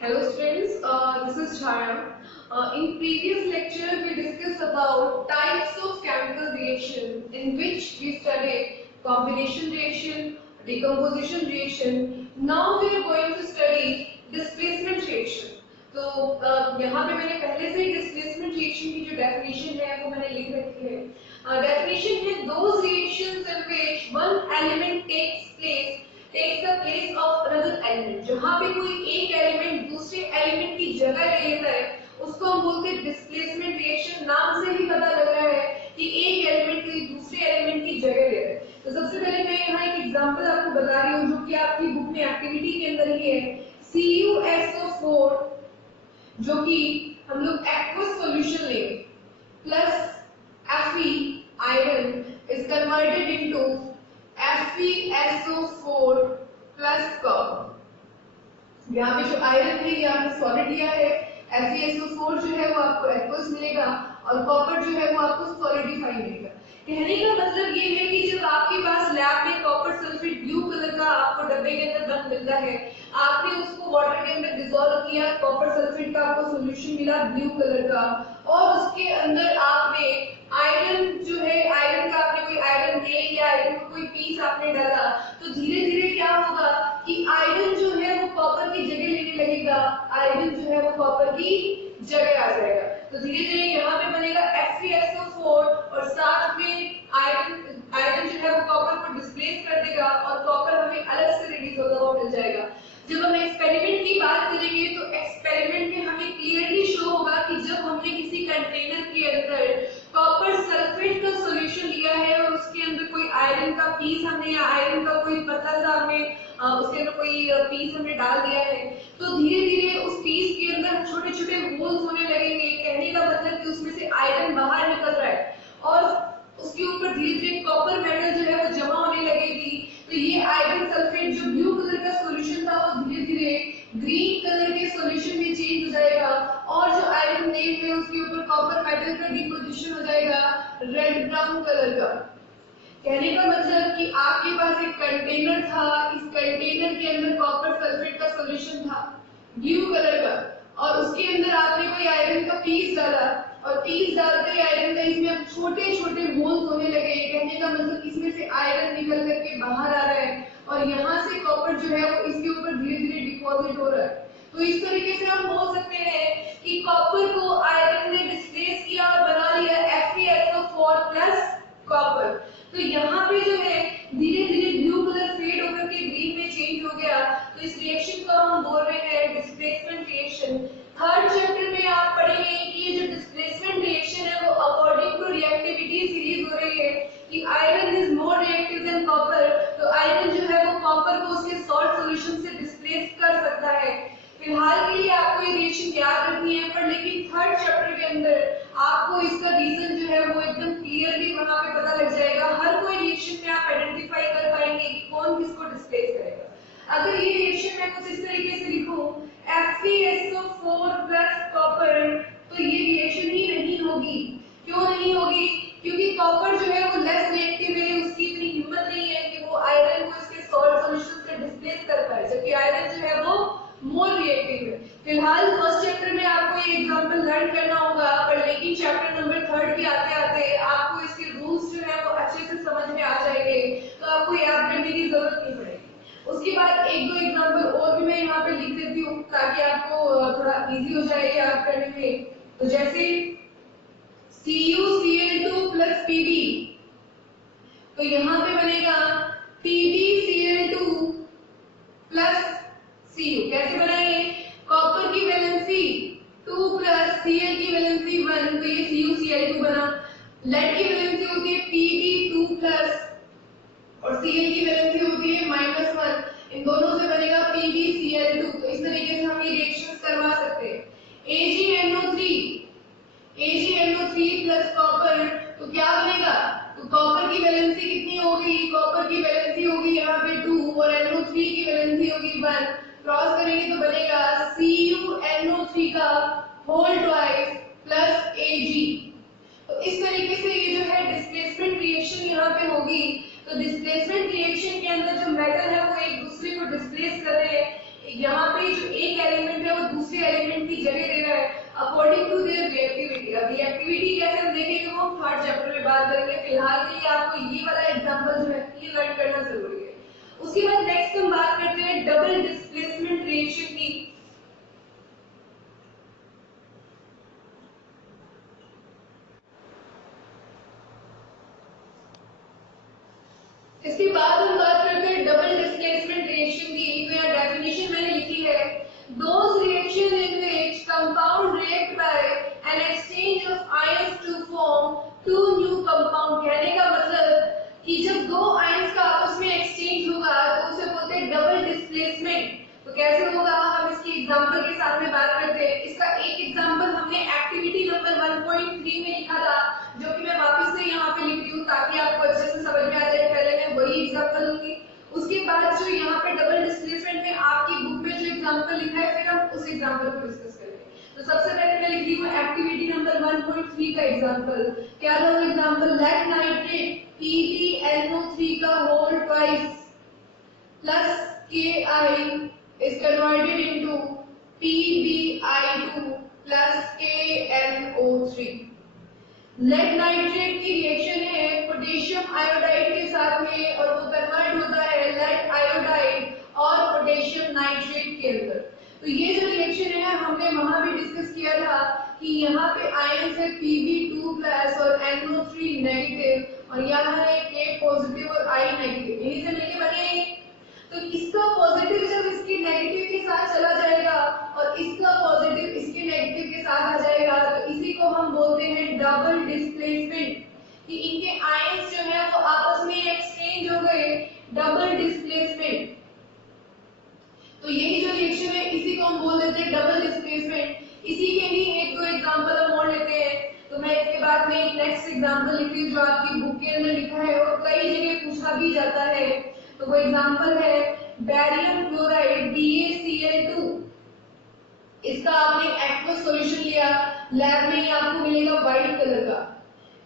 Hello students, this is Chaya. In previous lecture we discussed about types of chemical reaction in which we studied combination reaction, decomposition reaction. Now we are going to study displacement reaction. तो यहाँ पे मैंने पहले से ही displacement reaction की जो definition है वो मैंने लिख रखी है। डेफिनेशन है those reactions in which one element takes the place of another element। जहाँ पे कोई एक एलिमेंट दूसरे एलिमेंट की जगह ले लेता है उसको हम बोलते हैं डिस्प्लेसमेंट रिएक्शन। नाम से ही पता लग रहा है कि एक एलिमेंट कोई दूसरे एलिमेंट की जगह ले रहा है। तो सबसे पहले मैं यहाँ एक एग्जांपल आपको बता रही हूँ जो कि आपकी बुक में एक्टिविटी के अंदर ही है। CuSO4 जो कि हम लोग एक्वस सॉल्यूशन लेंगे plus Fe iron is converted into FeSO4 plus copper. यहाँ पे जो आयरन है ये आपने सॉलिड लिया है, FeSO4 जो है वो आपको एक्वस मिलेगा और कॉपर जो है वो आपको सॉलिडिफाई मिलेगा। कहने का मतलब ये है कि जब आपके पास लैब में कॉपर सल्फेट ब्लू कलर का आपको डब्बे के अंदर बंद मिलता है, आपने उसको वाटर के अंदर डिसॉल्व किया, कॉपर सल्फेट का आपको सॉल्यूशन मिला ब्लू कलर का, और उसके अंदर आपने आयरन जो है आयरन का आपने कोई आयरन नेल या आयरन का कोई पीस आपने डाला, तो धीरे धीरे क्या होगा कि आयरन जो है वो कॉपर की जगह लेने लगेगा, आयरन जो है वो कॉपर की जगह आ जाएगा। तो धीरे धीरे यहाँ पे बनेगा FeSO4 और साथ में आयरन जो है वो कॉपर को डिस्प्लेस कर देगा और कॉपर हमें अलग से रिड्यूस होता हुआ मिल जाएगा। जब हम एक्सपेरिमेंट की बात करेंगे तो एक्सपेरिमेंट में हमें क्लियरली शो होगा कि जब हमने किसी कंटेनर के अंदर कॉपर सल्फेट का सॉल्यूशन लिया है और उसके अंदर कोई आयरन का पीस हमने या आयरन का कोई पतला सा हमने उसके अंदर कोई पीस हमने डाल दिया है, तो धीरे धीरे उस पीस के अंदर छोटे छोटे होल्स होने लगेंगे। कहने का मतलब कि उसमें से आयरन बाहर निकल रहा है और उसके ऊपर धीरे धीरे कॉपर मेटल जो है वो जमा होने लगेगी। तो ये आयरन सल्फेट जो ब्लू कलर का सॉल्यूशन था वो धीरे धीरे ग्रीन कलर के सॉल्यूशन में चेंज हो जाएगा और जो आयरन नेल है उसके ऊपर कॉपर मेटल का डिपोजिशन हो जाएगा रेड ब्राउन कलर का। कहने का मतलब कि आपके पास एक कंटेनर था, इस कंटेनर के अंदर कॉपर सल्फेट का सॉल्यूशन था ब्लू कलर का और उसके अंदर आपने कोई आयरन का पीस डाला और पीस डालते ही आयरन का इसमें अब छोटे छोटे होल्स होने लगे। कहने का मतलब इसमें से आयरन निकल करके बाहर आ रहा है और यहाँ से कॉपर जो है वो इसके ऊपर धीरे धीरे डिपॉजिट हो रहा है। तो इस तरीके से हम बोल सकते हैं कि कॉपर को आयरन ने डिस्प्लेस किया और बना लिया FeSO4 प्लस कॉपर। तो यहाँ पे जो है धीरे धीरे ब्लू कलर फेड होकर के ग्रीन में चेंज हो गया। तो इस रिएक्शन को हम बोल रहे हैं डिस्प्लेसमेंट रिएक्शन। थर्ड चैप्टर में आप पढ़ेंगे कि ये जो डिस्प्लेसमेंट रिएक्शन है वो अकॉर्डिंग टू रिएक्टिविटी सीरीज हो रही है कि iron is more reactive than copper. तो आयरन जो है वो कॉपर को उसके सॉल्ट सॉल्यूशन से डिस्प्लेस कर सकता है। फिलहाल के लिए आपको ये रिएक्शन याद रखनी है, पर लेकिन थर्ड चैप्टर के अंदर आपको इसका रीजन जो है वो एकदम क्लियरली वहां पे पता लग जाएगा। हर कोई रिएक्शन में आप आइडेंटिफाई कर पाएंगे कि कौन किसको डिस्प्लेस करेगा। अगर ये रिएक्शन मैं कुछ इस तरीके से लिखूं FeSO4 प्लस कॉपर, तो ये रिएक्शन ही नहीं होगी। क्यों नहीं होगी? क्योंकि कॉपर जो है वो लेस रिएक्टिव है, उसकी इतनी हिम्मत नहीं है कि वो आयरन को इसके सॉल्ट सॉल्यूशन से डिस्प्लेस कर पाए, जबकि आयरन जो है वो मोर रिएक्टिव है। फिलहाल फर्स्ट चैप्टर में आपको ये एग्जांपल लर्न करना होगा, पर लेकिन चैप्टर नंबर 3 के आते आते आपको इसके रूल्स जो है वो अच्छे से समझ में आ जाएंगे, तो आपको याद करने की जरूरत नहीं पड़ेगी। उसके बाद एक दो एग्जांपल और भी मैं यहाँ पे लिख देती हूँ ताकि आपको थोड़ा इजी हो जाए याद करने में। तो जैसे CuCl2 प्लस Pb, तो यहाँ पे बनेगा PbCl2 प्लस Cu। कैसे बनाएंगे? कॉपर की वैलेंसी 2 प्लस Cl की वैलेंसी 1, तो ये CuCl2 बना। लेड की वैलेंसी होती है Pb2 प्लस और Cl की वैलेंसी होती है -1, इन दोनों से बनेगा PbCl2। तो इस तरीके से हम ये रिएक्शंस करवा सकते हैं। AgNO3 प्लस कॉपर, तो क्या बनेगा? तो कॉपर की वैलेंसी कितनी होगी? कॉपर की वैलेंसी होगी यहाँ पे 2 और NO3 की वैलेंसी होगी 1, क्रॉस करेंगे तो बनेगा CuNO3 का होल ट्वाइस प्लस Ag। तो इस तरीके से ये जो है डिस्प्लेसमेंट रिएक्शन यहाँ पे होगी। तो डिस्प्लेसमेंट रिएक्शन के अंदर जो मेटल है वो एक दूसरे को डिस्प्लेस कर रहे हैं। यहाँ पे जो एक एलिमेंट है वो अकॉर्डिंग टू देयर रिएक्टिविटी। अब रिएक्टिविटी कैसे हम देखेंगे वो थर्ड चैप्टर में बात करेंगे। फिलहाल के लिए आपको ये वाला एग्जांपल जो है ये लर्न करना जरूरी है। उसके बाद नेक्स्ट हम बात करते हैं डबल डिस्प्लेसमेंट रिएक्शन की। इसके बाद हम बात करते हैं डबल डिस्प्लेसमेंट रिएक्शन की। तो यहाँ डेफिनेशन मैंने लिखी है, those reaction in which compound react by an exchange of ions to form two new compound। कहने का मतलब कि जब दो आयंस का आपस में एक्सचेंज होगा तो उसे बोलते हैं डबल डिस्प्लेसमेंट। तो कैसे होगा हम इसकी एग्जांपल के साथ में बात करते हैं। इसका एक एग्जांपल हमने एक्टिविटी नंबर 1.3 में लिखा था, जो कि मैं वापस से यहाँ पे लिख रही हूँ ताकि आपको अच्छे से समझ में आ जाए। पहले मैं वही एग्जांपल लूंगी, उसके बाद जो यहाँ पे डबल डिस्प्लेसमेंट में आपकी बुक में जो एग्जांपल लिखा है फिर हम उस एग्जांपल को डिस्कस करेंगे। तो सबसे पहले मैं लिख रही हूँ एक्टिविटी नंबर 1.3 का एग्जांपल। क्या था वो एग्जांपल? लेड नाइट्रेट PbNO3 का whole twice plus Ki is converted into PbI2 plus KNO3। Lead nitrate की रिएक्शन है पोटेशियम आयोडाइड के साथ में और वो कन्वर्ट होता है लेड आयोडाइड और पोटेशियम नाइट्रेट के अंदर। तो ये जो रिएक्शन है हमने वहां भी डिस्कस किया था कि यहाँ पे आयंस है Pb2+ और NO3 नेगेटिव और यहाँ है K पॉजिटिव और I नेगेटिव, इन्हीं से मिलके बने। तो इसका पॉजिटिव जब इसके नेगेटिव के साथ चला जाएगा और इसका पॉजिटिव इसके नेगेटिव के साथ आ जाएगा तो इसी को हम बोलते हैं डबल डिस्प्लेसमेंट, कि इनके आयंस जो है वो आपस में एक्सचेंज हो गए, डबल डिस्प्लेसमेंट। तो यही जो रिएक्शन है इसी को हम बोल देते हैं डबल डिस्प्लेसमेंट। इसी के ही एक दो एग्जांपल हम और लेते हैं। तो मैं इसके बाद में एक नेक्स्ट एग्जांपल लिख रही हूँ जो आपकी बुक के अंदर लिखा है और कई जगह पूछा भी जाता है। तो वो एग्जांपल है बैरियम क्लोराइड BaCl2। इसका आपने एक्वस सॉल्यूशन लिया, लैब में ही आपको मिलेगा व्हाइट कलर का।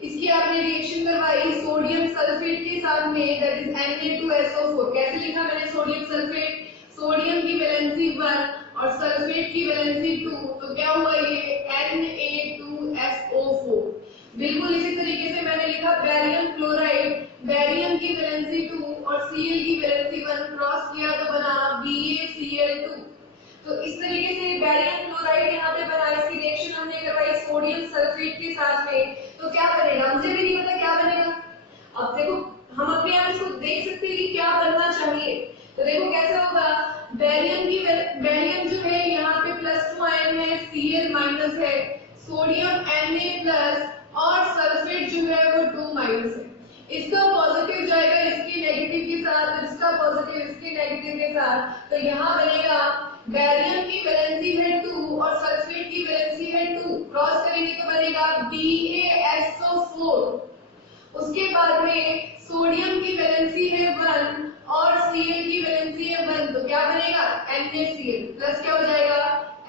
इसकी आपने रिएक्शन करवाई सोडियम सल्फेट के साथ में, दैट इज Na2SO4। कैसे लिखा मैंने सोडियम सल्फेट? सोडियम की वैलेंसी 1 और सल्फेट की वैलेंसी 2, तो क्या हुआ ये Na2SO4। बिल्कुल इसी तरीके से मैंने लिखा बैरियम क्लोराइड, बैरियम की वैलेंसी 2 और Cl की वैलेंसी 1, क्रॉस किया तो बना BaCl2। तो इस तरीके से बैरियम क्लोराइड यहाँ पे बना, इसकी रिएक्शन हमने करवाई सोडियम सल्फेट के साथ में। तो क्या बनेगा मुझे भी नहीं पता क्या बनेगा। अब देखो हम अपने आप इसको देख सकते हैं कि क्या बनना चाहिए। तो देखो कैसे होगा, बैरियम जो है यहाँ पे +2 आयन है, Cl माइनस है, सोडियम Na+ और सल्फेट जो है वो 2 माइनस है। इसका पॉजिटिव जाएगा इसके नेगेटिव के साथ, इसका पॉजिटिव इसके नेगेटिव के साथ। तो यहाँ बनेगा बैरियम की वैलेंसी है 2 और सल्फेट की वैलेंसी है 2, क्रॉस करेंगे तो बनेगा BaSO4। उसके बाद में सोडियम की वैलेंसी है 1 और Cl की वैलेंसी है 1, तो क्या बनेगा NaCl प्लस क्या हो जाएगा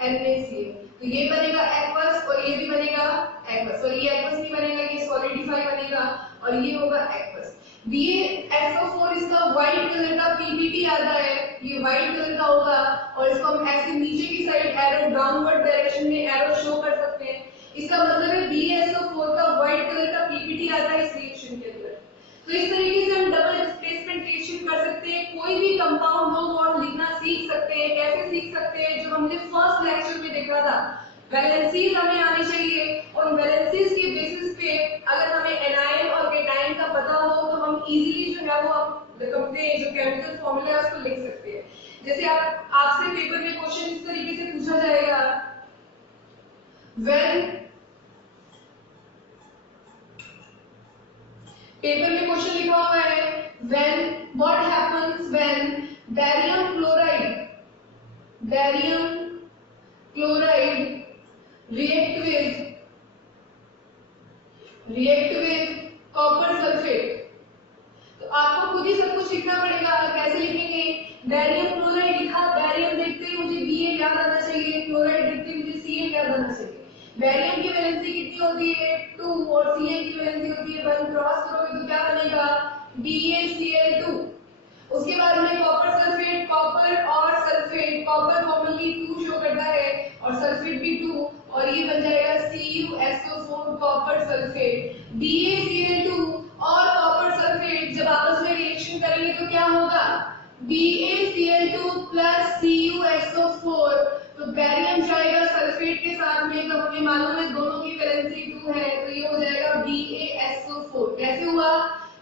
NaCl। तो ये बनेगा एक्वस और ये भी बनेगा एक्वस, और ये एक्वस नहीं बनेगा, ये सॉलिडिफाई बनेगा और ये होगा एक्वस। BaSO4 इसका व्हाइट कलर का PBT आता है, ये व्हाइट कलर का होगा और इसको हम ऐसे नीचे की साइड एरो डाउनवर्ड डायरेक्शन में एरो शो कर सकते हैं। इसका मतलब है BaSO4 का व्हाइट कलर का PBT आता है इस रिएक्शन के अंदर। तो इस तरीके से हम डबल डिस्प्लेसमेंट रिएक्शन कर सकते हैं। कोई भी कंपाउंड हो वो हम लिखना सीख सकते हैं। कैसे सीख सकते हैं? जो हमने फर्स्ट लेक्चर में देखा था, वैलेंसीज हमें आनी चाहिए और वैलेंसीज के बेसिस पे अगर हमें एनायन और कैटायन का पता हो तो हम इजीली जो है वो अपने जो केमिकल फॉर्मूला है उसको लिख सकते हैं। जैसे आपसे पेपर में क्वेश्चन इस तरीके से पूछा जाएगा, पेपर में क्वेश्चन लिखा हुआ है what happens when barium chloride react with copper sulphate. तो आपको खुद ही सब कुछ लिखना पड़ेगा। कैसे लिखेंगे? बैरियम क्लोराइड लिखा, बैरियम देखते ही मुझे Ba याद आना चाहिए, क्लोराइड देखते ही मुझे Cl याद आना चाहिए। बैरियम की वैलेंसी कितनी होती है 2 और Cl की वैलेंसी होती है 1, क्रॉस करोगे तो क्या बनेगा BaCl2। उसके बाद में कॉपर सल्फेट, कॉपर और सल्फेट, कॉपर कॉमनली 2 शो करता है और सल्फेट भी 2 और ये बन जाएगा सल्फेट BaCl2 और कॉपर सल्फेट जब आपस में रिएक्शन करेंगे तो क्या होगा BaCl2 प्लस CuSO4। तो बैरियम जाएगा सल्फेट के साथ में, तो हमें मालूम है दोनों की वैलेंसी 2 है, तो ये हो जाएगा BaSO4। कैसे हुआ,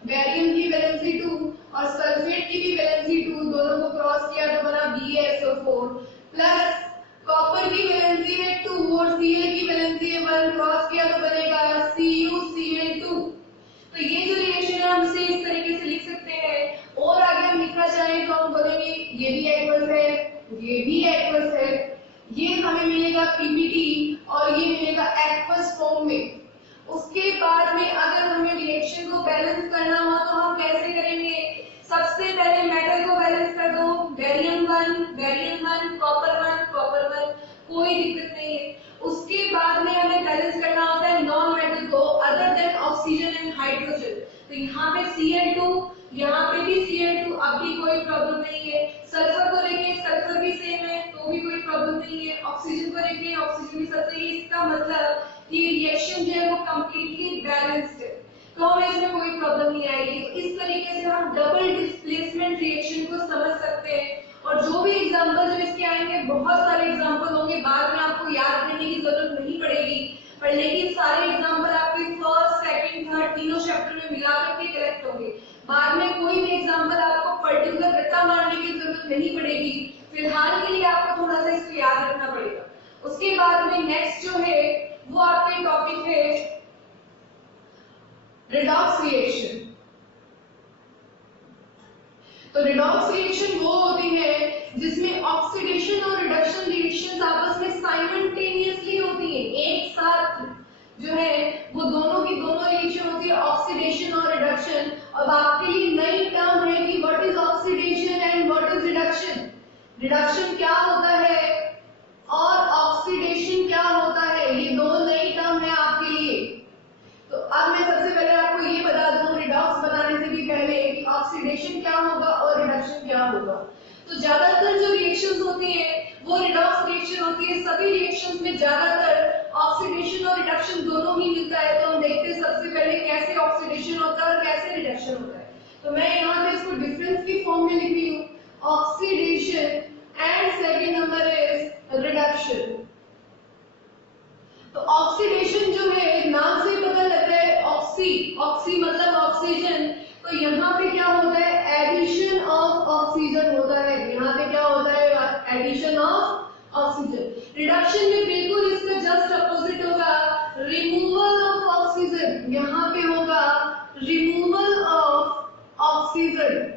बैरियम की वैलेंसी 2 और सल्फेट की भी वैलेंसी 2, दोनों को क्रॉस किया तो बना BaSO4 प्लस कॉपर की वैलेंसी है 2 और Cl की वैलेंसी है 1, क्रॉस किया तो बनेगा CuCl2। तो ये जो रिएक्शन है हम इसे इस तरीके से लिख सकते हैं। और आगे हम लिखना चाहें तो हम बोलेंगे ये भी एक्वस है, ये भी एक्वस है, ये हमें मिलेगा PPT और ये मिलेगा एक्वस फॉर्म में। उसके बाद में अगर हमें रिएक्शन को बैलेंस करना हो तो हम कैसे करेंगे, सबसे पहले मेटल को बैलेंस कर दो, बैरियम 1 कॉपर 1, कोई दिक्कत नहीं है। उसके बाद में हमें बैलेंस करना होता है नॉन मेटल को other than oxygen and hydrogen. तो यहाँ पे Cl2, यहाँ पे भी Cl2, अब भी कोई प्रॉब्लम नहीं है। सल्फर को लेके सल्फर भी सेम है तो भी कोई प्रॉब्लम नहीं है। ऑक्सीजन को लेके ऑक्सीजन भी सब सही है। इसका मतलब ये रिएक्शन जो है वो कंप्लीटली बैलेंस्ड है, तो हमें इसमें कोई प्रॉब्लम नहीं आएगी। तो इस तरीके से हम डबल डिस्प्लेसमेंट रिएक्शन को समझ सकते हैं। और जो भी एग्जांपल जो इसके आएंगे, बहुत सारे एग्जांपल होंगे, बाद में आपको याद करने की जरूरत नहीं पड़ेगी, पर लेकिन सारे एग्जांपल आपके फर्स्ट, सेकंड, थर्ड तीनों चैप्टर में मिला करके कलेक्ट होंगे। बाद में कोई भी एग्जांपल आपको पर्टिकुलर रट्टा मारने की जरूरत नहीं पड़ेगी, फिलहाल के लिए आपको थोड़ा सा इसको याद रखना पड़ेगा। उसके बाद में नेक्स्ट जो है वो आपके टॉपिक है रेडॉक्स रिएक्शन। तो रेडॉक्स रिएक्शन वो होती है जिसमें ऑक्सीडेशन और रिडक्शन रिएक्शंस आपस में साइमल्टेनियसली होती हैं, एक साथ जो है वो दोनों की दोनों रिएक्शन होती है, ऑक्सीडेशन और रिडक्शन। अब आपके लिए नई टर्म है कि what is oxidation and what is reduction. Reduction क्या होता है और ऑक्सीडेशन क्या होता है, ये दो नई टर्म है आपके लिए। तो अब मैं सबसे पहले आपको ये बता दूं रिडॉक्स बनाने से भी पहले कि ऑक्सीडेशन क्या होगा और रिडक्शन क्या होगा। तो ज्यादातर जो रिएक्शंस होती हैं वो रिडॉक्स रिएक्शन होती है। सभी रिएक्शंस में ज्यादातर ऑक्सीडेशन और रिडक्शन दोनों ही मिलता है। तो हम देखते हैं सबसे पहले कैसे ऑक्सीडेशन होता है और कैसे रिडक्शन होता है। तो मैं यहाँ पे इसको डिफरेंस की फॉर्म में लिख रही हूँ, oxidation and second number is reduction. तो ऑक्सीडेशन जो है नाम से पता लगता है, ऑक्सी मतलब ऑक्सीजन, तो यहाँ पे क्या होता है एडिशन ऑफ ऑक्सीजन होता है। यहाँ पे क्या होता है एडिशन ऑफ ऑक्सीजन। रिडक्शन में बिल्कुल इसका जस्ट अपोजिट होगा, रिमूवल ऑफ ऑक्सीजन। यहाँ पे होगा रिमूवल ऑफ ऑक्सीजन।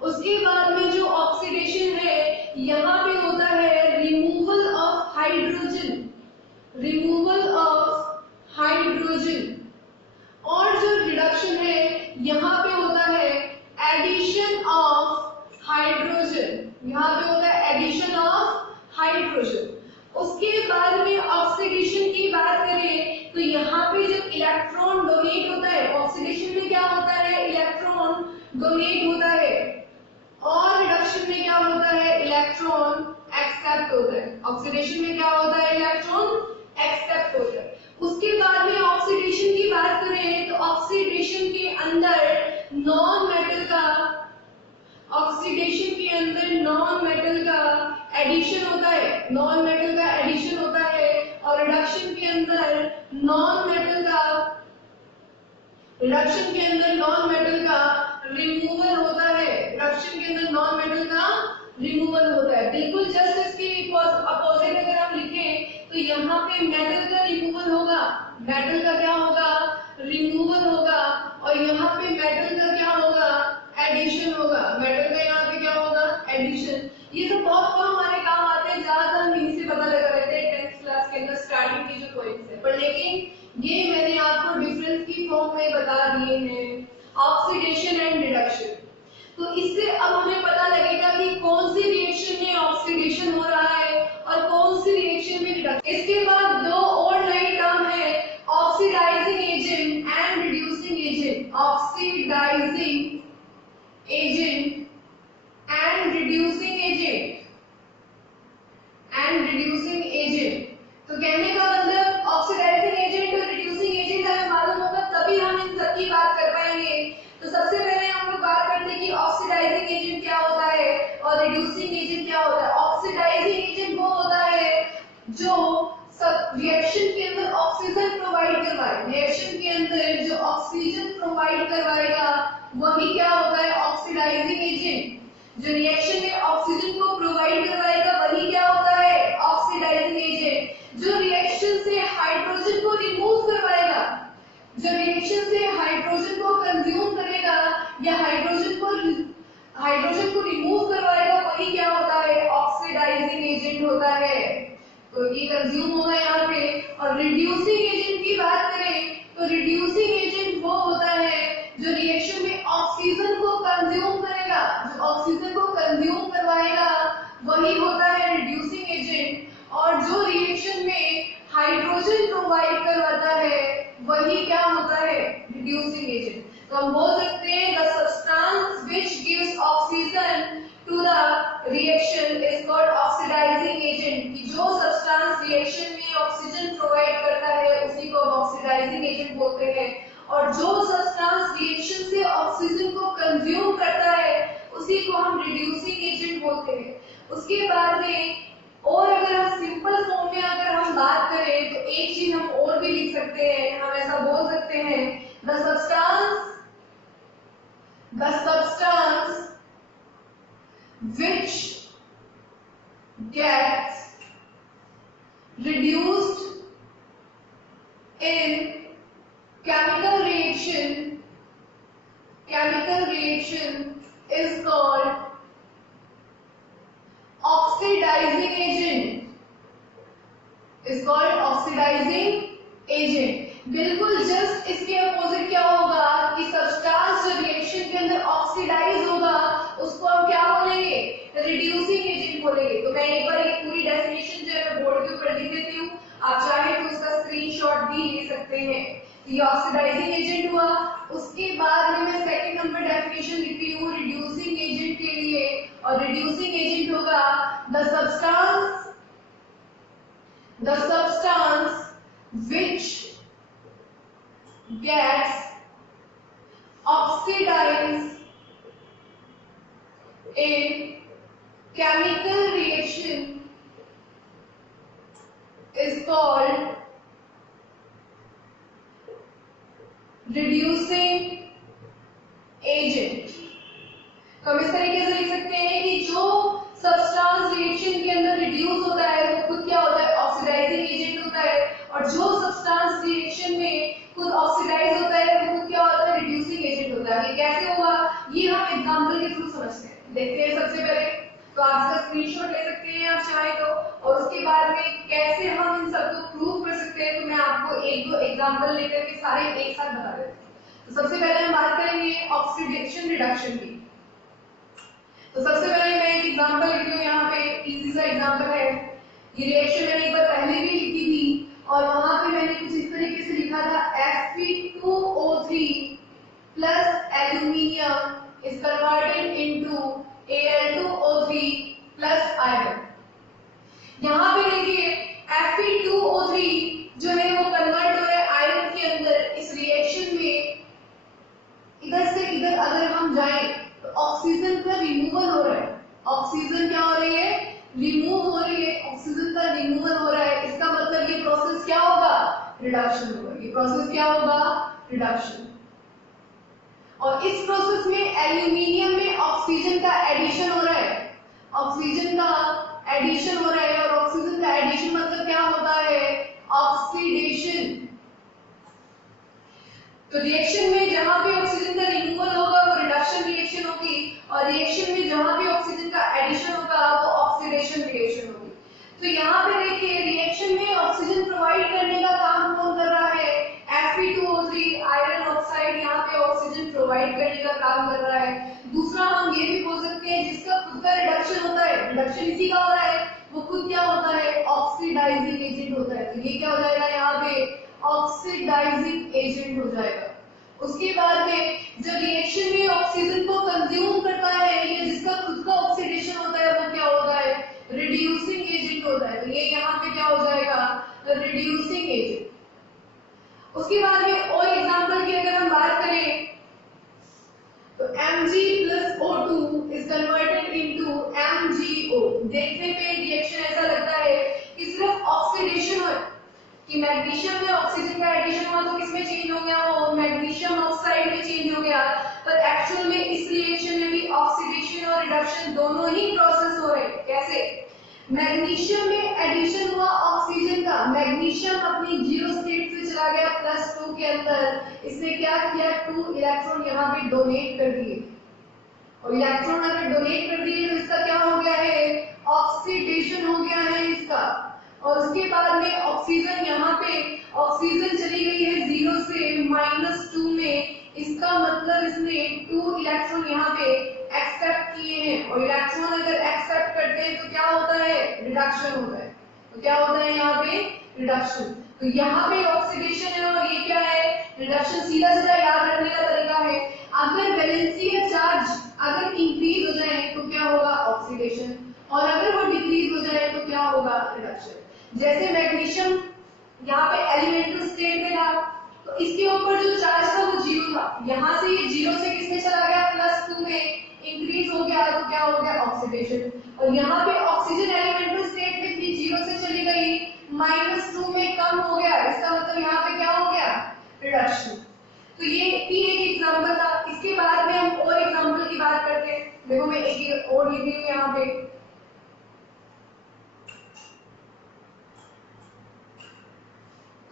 उसके बाद में जो ऑक्सीडेशन है यहाँ पे होता है removal of hydrogen, removal of hydrogen. और जो रिडक्शन है यहाँ पे होता है एडिशन ऑफ हाइड्रोजन, यहाँ पे होता है एडिशन ऑफ हाइड्रोजन। उसके बाद में ऑक्सीडेशन की बात करें तो यहाँ पे जब इलेक्ट्रॉन डोनेट होता है, ऑक्सीडेशन में क्या होता है इलेक्ट्रॉन डोनेट होता है, और रिडक्शन में क्या होता है इलेक्ट्रॉन एक्सेप्ट होता है। ऑक्सीडेशन में क्या होता है इलेक्ट्रॉन एक्सेप्ट होता है। उसके बाद में ऑक्सीडेशन की बात करें तो ऑक्सीडेशन के अंदर नॉन मेटल का, ऑक्सीडेशन के अंदर नॉन मेटल का एडिशन होता है, नॉन मेटल का एडिशन होता है। और रिडक्शन के अंदर नॉन मेटल का, रिडक्शन के अंदर नॉन मेटल का रिमूवल होता है, रिडक्शन के अंदर नॉन मेटल का रिमूवल होता है। बिल्कुल जस्ट इसके अपोजिट अगर आप लिखें तो यहाँ पे मेटल का रिमूवल होगा, मेटल का क्या होगा रिमूवल होगा, और यहाँ पे मेटल का क्या होगा एडिशन होगा, मेटल का यहाँ पे क्या होगा एडिशन। ये सब बहुत कम हमारे काम आते हैं, ज्यादातर हम इनसे पता लगा लेते हैं 10th क्लास के अंदर स्टार्टिंग के जो पॉइंट्स है, पर लेकिन ये मैंने आपको डिफरेंस की फॉर्म में बता दिए हैं ऑक्सीडेशन एंड रिडक्शन। तो इससे अब हमें पता लगेगा कि कौन सी रिएक्शन में ऑक्सीडेशन हो रहा है और कौन सी रिएक्शन में रिडक्शन। इसके बाद दो और नई टर्म है oxidising agent and reducing agent, oxidising agent and reducing reaction के अंदर ऑक्सीजन प्रोवाइड करवाए, रिएक्शन के अंदर जो ऑक्सीजन प्रोवाइड करवाएगा वही क्या होता है, ऑक्सीडाइजिंग एजेंट। जो रिएक्शन में ऑक्सीजन को प्रोवाइड करवाएगा वही क्या होता है, ऑक्सीडाइजिंग एजेंट। जो रिएक्शन से हाइड्रोजन को रिमूव करवाएगा, जो रिएक्शन से हाइड्रोजन को कंज्यूम करेगा या हाइड्रोजन को रिमूव करवाएगा वही क्या होता है, ऑक्सीडाइजिंग एजेंट होता है। तो ये कंज्यूम होगा यहाँ पे। और रिड्यूसिंग एजेंट की बात करें तो रिड्यूसिंग एजेंट वो होता है जो रिएक्शन में ऑक्सीजन को कंज्यूम करेगा, जो ऑक्सीजन को कंज्यूम करवाएगा वही होता है रिड्यूसिंग एजेंट। और जो रिएक्शन में हाइड्रोजन प्रोवाइड करवाता है वही क्या होता है, रिड्यूसिंग एजेंट। तो हम बोल सकते हैं the substance which gives oxygen to the reaction is called oxidising agent. कि जो सब्सटेंस रिएक्शन में ऑक्सीजन प्रोवाइड करता है उसी को ऑक्सीडाइजिंग एजेंट बोलते हैं। और जो सब्सटेंस रिएक्शन से ऑक्सीजन को कंज्यूम करता है उसी को हम रिड्यूसिंग एजेंट बोलते हैं। उसके बाद में और अगर हम सिंपल फॉर्म में अगर हम बात करें तो एक चीज हम और भी लिख सकते हैं, हम ऐसा बोल सकते हैं the substance which gets reduced in chemical reaction is called oxidizing agent, is called oxidizing agent। बिल्कुल जस्ट इसके अपोजिट क्या होगा कि सब्सटेंस जो रिएक्शन के अंदर ऑक्सीडाइज होगा उसको हम क्या बोलेंगे, रिड्यूसिंग एजेंट बोलेंगे। तो मैं एक बार ये पूरी डेफिनेशन जो है बोर्ड के ऊपर लिख देती हूँ, आप चाहे तो उसका स्क्रीनशॉट भी ले सकते हैं। ये ऑक्सीडाइजिंग एजेंट हुआ। उसके बाद में मैं सेकंड नंबर डेफिनेशन लिखती हूँ रिड्यूसिंग एजेंट के लिए, और रिड्यूसिंग एजेंट होगा the substance which gets oxidized in chemical reaction is called reducing agent। तो हम इस तरीके से लिख सकते हैं कि जो सब्सटेंस रिएक्शन के अंदर रिड्यूस होता है वो खुद क्या होता है, ऑक्सीडाइजिंग एजेंट होता है। और जो सब्सटेंस रिएक्शन में खुद ऑक्सीडाइज होता है वो खुद क्या होता है, रिड्यूसिंग एजेंट होता है। ये कैसे होगा, ये हम एग्जांपल के थ्रू समझते हैं। देखते हैं सबसे पहले तो आप इसका स्क्रीनशॉट ले सकते हैं आप चाहे तो, और उसके बाद में कैसे हम इन सबको प्रूव कर सकते हैं तो मैं आपको एक दो एग्जांपल लेकर के सारे एक साथ बता देती हूँ। तो सबसे पहले हम बात करेंगे ऑक्सीडेशन रिडक्शन की। तो सबसे पहले मैं एक एग्जांपल लिखती हूँ, यहाँ पे इजी सा एग्जांपल है। ये रिएक्शन मैंने एक बार पहले भी लिखी थी और वहां पे मैंने कुछ इस तरीके से लिखा था Fe2O3 plus aluminium is converted into Al2O3 plus iron. यहाँ पे देखिए Fe2O3 जो है वो कन्वर्ट हो रहा है आयरन के अंदर। इस रिएक्शन में इधर से इधर अगर हम जाएं तो ऑक्सीजन का रिमूवल हो रहा है। ऑक्सीजन क्या हो रही है, रिमूव हो रही है, ऑक्सीजन का रिमूवल हो रहा है। इसका मतलब ये प्रोसेस क्या होगा, रिडक्शन होगा। ये प्रोसेस क्या होगा, रिडक्शन। और इस प्रोसेस में एल्यूमिनियम में ऑक्सीजन का एडिशन हो रहा है, ऑक्सीजन का एडिशन हो रहा है। और ऑक्सीजन का एडिशन मतलब क्या होता है, ऑक्सीडेशन। तो रिएक्शन में जहां भी ऑक्सीजन का रिमूवल होगा वो रिडक्शन रिएक्शन होगी, और रिएक्शन में जहां भी ऑक्सीजन का एडिशन होगा वो ऑक्सीडेशन रिएक्शन होगी। तो यहाँ पे देखिए रिएक्शन में ऑक्सीजन प्रोवाइड करने का काम कौन कर रहा है, Fe2O3 आयरन ऑक्साइड यहाँ पे ऑक्सीजन प्रोवाइड करने का काम कर रहा है। दूसरा हम ये भी बोल सकते हैं जिसका खुद का रिडक्शन होता है, रिडक्शन इसी का हो रहा है, वो खुद क्या होता है, ऑक्सीडाइजिंग एजेंट होता है। तो ये क्या हो जाएगा, यहाँ पे ऑक्सीडाइजिंग एजेंट हो जाएगा। उसके बाद में जब रिएक्शन में ऑक्सीजन को कंज्यूम करता है या जिसका खुद का ऑक्सीडेशन होता है वो क्या होता है, रिड्यूसिंग एजेंट होता है। तो ये यहाँ पे क्या हो जाएगा, रिड्यूसिंग एजेंट। उसके बाद में और एग्जांपल की अगर हम बात करें तो Mg+O2 is converted into MgO। देखने पे रिएक्शन ऐसा लगता है कि सिर्फ ऑक्सीडेशन हो, कि मैग्नीशियम में ऑक्सीजन का एडिशन हुआ तो किसमें चेंज हो गया, वो मैग्नीशियम ऑक्साइड में चेंज हो गया, पर एक्चुअल में इस रिएक्शन में भी ऑक्सीडेशन और रिडक्शन दोनों ही प्रोसेस हो रहे हैं। कैसे, मैग्नीशियम में एडिशन हुआ ऑक्सीजन का, मैग्नीशियम अपनी जीरो स्टेट से चला गया +2 के अंदर, इसने क्या किया 2 इलेक्ट्रॉन यहाँ पे डोनेट कर दिए, और इलेक्ट्रॉन अगर डोनेट कर दिए तो इसका क्या हो गया है, ऑक्सीडेशन हो गया है इसका। और उसके बाद में ऑक्सीजन यहाँ पे ऑक्सीजन चली गई है 0 से -2 में, इसका मतलब इसने 2 इलेक्ट्रॉन यहाँ पे एक्सेप्ट किए हैं, और इलेक्ट्रॉन अगर एक्सेप्ट करते हैं तो क्या होता है, रिडक्शन होता है। तो क्या होता है यहाँ पे, रिडक्शन। तो यहाँ पे ऑक्सीडेशन है और ये क्या है, रिडक्शन। सीधा सीधा याद रखने का तरीका है, अगर वैलेंसी या चार्ज अगर इंक्रीज हो जाए तो क्या होगा, ऑक्सीडेशन, और अगर वो डिक्रीज हो जाए तो क्या होगा, रिडक्शन। जैसे मैग्नीशियम यहाँ पे एलिमेंटल स्टेट में था, तो इसके ऊपर जो चार्ज था वो 0 था, यहाँ से ये 0 से किसमें चला गया, +2 में इंक्रीज हो गया, तो क्या हो गया, ऑक्सीडेशन। और यहाँ पे ऑक्सीजन एलिमेंटल स्टेट में थी, 0 से चली गई -2 में कम हो गया, इसका मतलब यहाँ पे क्या हो गया, रिडक्शन। तो ये भी एक एग्जांपल था। इसके बाद में हम और एग्जांपल की बात करते हैं। देखो मैं एक और लिख रही हूँ यहाँ पे,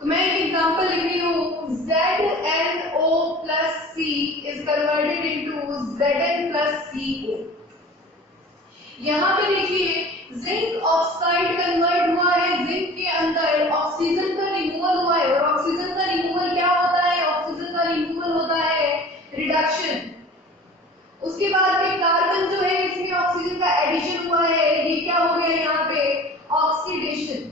तो मैं एक एग्जांपल लिख रही हूँ, ZnO plus C is converted into Zn plus CO। यहाँ पे देखिए जिंक ऑक्साइड कन्वर्ट हुआ है, जिंक के अंदर ऑक्सीजन का रिमूवल हुआ है, और ऑक्सीजन का रिमूवल क्या होता है, ऑक्सीजन का रिमूवल होता है रिडक्शन। उसके बाद में कार्बन जो है इसमें ऑक्सीजन का एडिशन हुआ है, ये क्या हो गया यहाँ पे, ऑक्सीडेशन।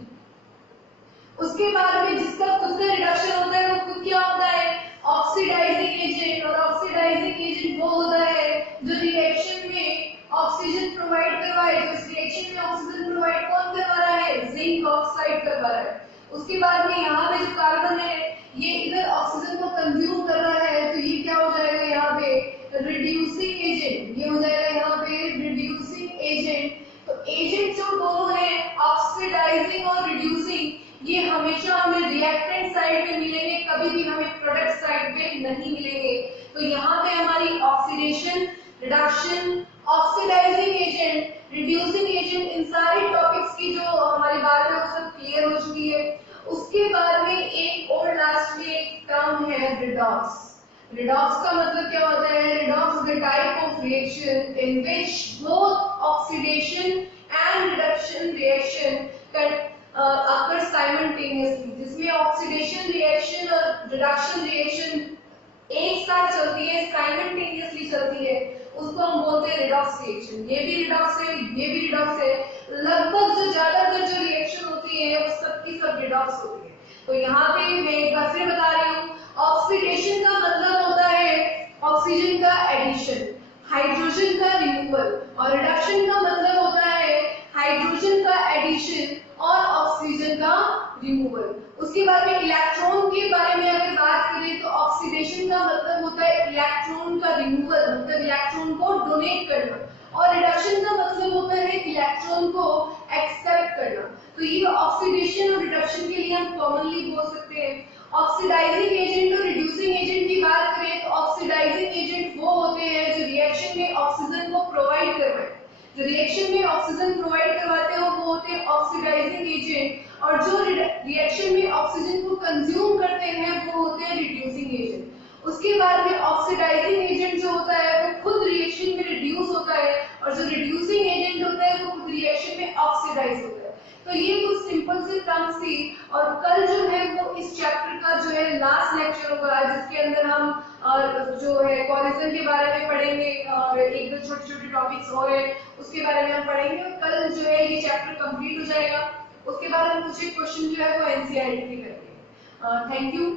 उसके बाद में जिसका खुद का रिडक्शन होता है वो खुद क्या होता है, ऑक्सीडाइजिंग एजेंट। और ऑक्सीडाइजिंग एजेंट वो होता है जो रिएक्शन में ऑक्सीजन प्रोवाइड करवाए। तो इस रिएक्शन में ऑक्सीजन प्रोवाइड कौन करवा रहा है, जिंक ऑक्साइड करवा रहा है। उसके बाद में यहाँ पे जो कार्बन है ये इधर ऑक्सीजन को कंज्यूम कर रहा है, तो ये क्या हो जाएगा यहाँ पे, रिड्यूसिंग एजेंट। ये हो जाएगा यहाँ पे रिड्यूसिंग एजेंट। तो एजेंट जो दोनों है ऑक्सीडाइजिंग और रिड्यूसिंग, ये हमेशा हमें रिएक्टेंट साइड पे मिलेंगे, कभी भी हमें प्रोडक्ट साइड पे नहीं मिलेंगे। तो यहाँ पे हमारी oxidation, reduction, oxidising agent, reducing agent, इन सारे टॉपिक्स की जो हमारी बात है वो सब क्लियर हो चुकी है। उसके बाद में एक और लास्ट में एक टर्म है रिडॉक्स। रिडॉक्स का मतलब क्या होता है, redox the type of reaction in which both oxidation and reduction reaction occur simultaneously, जिसमें ऑक्सीडेशन रिएक्शन और रिडक्शन रिएक्शन एक साथ चलती है, साइमल्टेनियसली चलती है, उसको हम बोलते हैं रिडॉक्स रिएक्शन। ये भी रिडॉक्स है, ये भी रिडॉक्स है। लगभग जो ज्यादातर जो रिएक्शन होती है वो सबकी सब रिडॉक्स होती है। तो यहाँ पे मैं एक बार फिर बता रही हूँ, ऑक्सीडेशन का मतलब होता है ऑक्सीजन का एडिशन, हाइड्रोजन का रिमूवल, और रिडक्शन का मतलब होता है हाइड्रोजन का एडिशन और ऑक्सीजन का रिमूवल। उसके बाद में इलेक्ट्रॉन के बारे में अगर बात करें तो ऑक्सीडेशन का मतलब होता है इलेक्ट्रॉन का रिमूवल, मतलब इलेक्ट्रॉन को डोनेट करना, और रिडक्शन का मतलब होता है इलेक्ट्रॉन को एक्सेप्ट करना। तो ये ऑक्सीडेशन और रिडक्शन के लिए हम कॉमनली बोल सकते हैं। ऑक्सीडाइजिंग एजेंट और रिड्यूसिंग एजेंट की बात करें तो ऑक्सीडाइजिंग एजेंट वो होते हैं जो रिएक्शन में ऑक्सीजन को प्रोवाइड करवाए, जो रिएक्शन में ऑक्सीजन प्रोवाइड करवाते हैं वो होते हैं ऑक्सीडाइजिंग एजेंट, और जो रिएक्शन में ऑक्सीजन को कंज्यूम करते हैं वो होते हैं रिड्यूसिंग एजेंट। उसके बाद में ऑक्सीडाइजिंग एजेंट जो होता है वो खुद रिएक्शन में रिड्यूस होता है, और जो रिड्यूसिंग एजेंट होता है वो खुद रिएक्शन में ऑक्सीडाइज होता है। तो ये कुछ सिंपल से टर्म्स थी, और कल जो है वो इस चैप्टर का जो है लास्ट लेक्चर होगा, जिसके अंदर हम जो है कोलिजन के बारे में पढ़ेंगे, और एक दो छोटे छोटे टॉपिक्स और है उसके बारे में हम पढ़ेंगे, और कल जो है ये चैप्टर कंप्लीट हो जाएगा। उसके बाद हम कुछ क्वेश्चन जो है वो एनसीईआरटी के करेंगे। Thank you.